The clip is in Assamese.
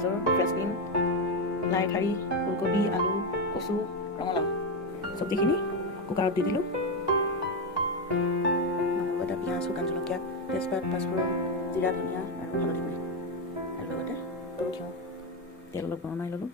গাজৰ, ফ্ৰেঞ্চবিন, লাই ঠাৰি, ফুলকবি, আলু, কচু, ৰঙালাও চব্জিখিনি কুকাৰত দি দিলোঁ। নহৰু এটা, পিঁয়াজ, শুকান জলকীয়া, তেজপাত, পাঁচফোৰণ, জিৰা, ধনিয়া আৰু হালধি গুড়ি আৰু লগতে ঘিউ তেল অলপ গৰমাই ল'লোঁ।